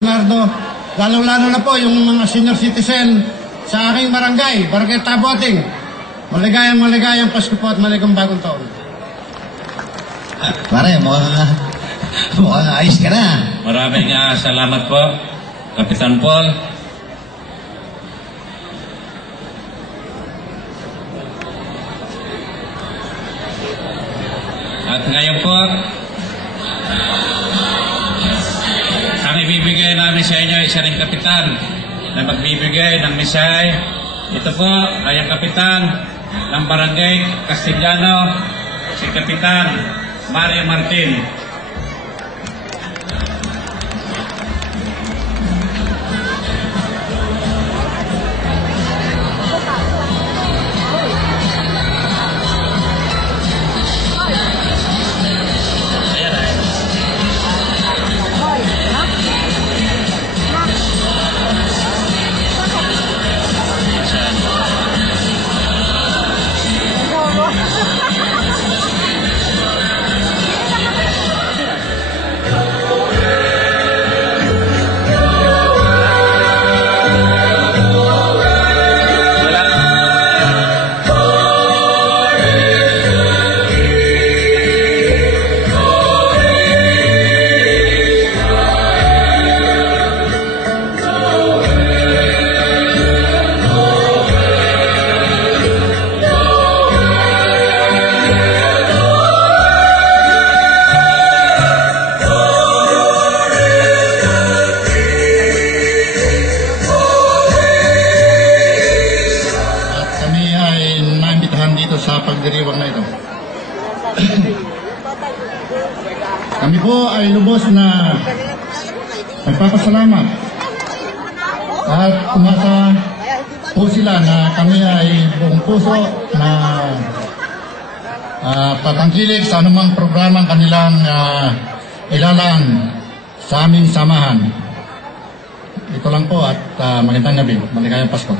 Leonardo, lalong-lalo na po yung mga senior citizen sa aking barangay Tabuating. Maligayang Pasko po at maligayang bagong taon. Pare, mukhang ayos ka na. Maraming salamat po, Kapitan Paul. At ngayon po, ang ibibigay namin sa inyo isa ring kapitan na magbibigay ng misay. Ito po ay ang kapitan ng Barangay Castellano, si Kapitan Mario Martin. Sa pagdiriwang na ito. Kami po ay lubos na nagpapasalamat at umasa po sila na kami ay buong puso na tatangkilik sa anumang programang kanilang ilalaan sa aming samahan. Ito lang po at magandang gabi. Maligayang Pasko.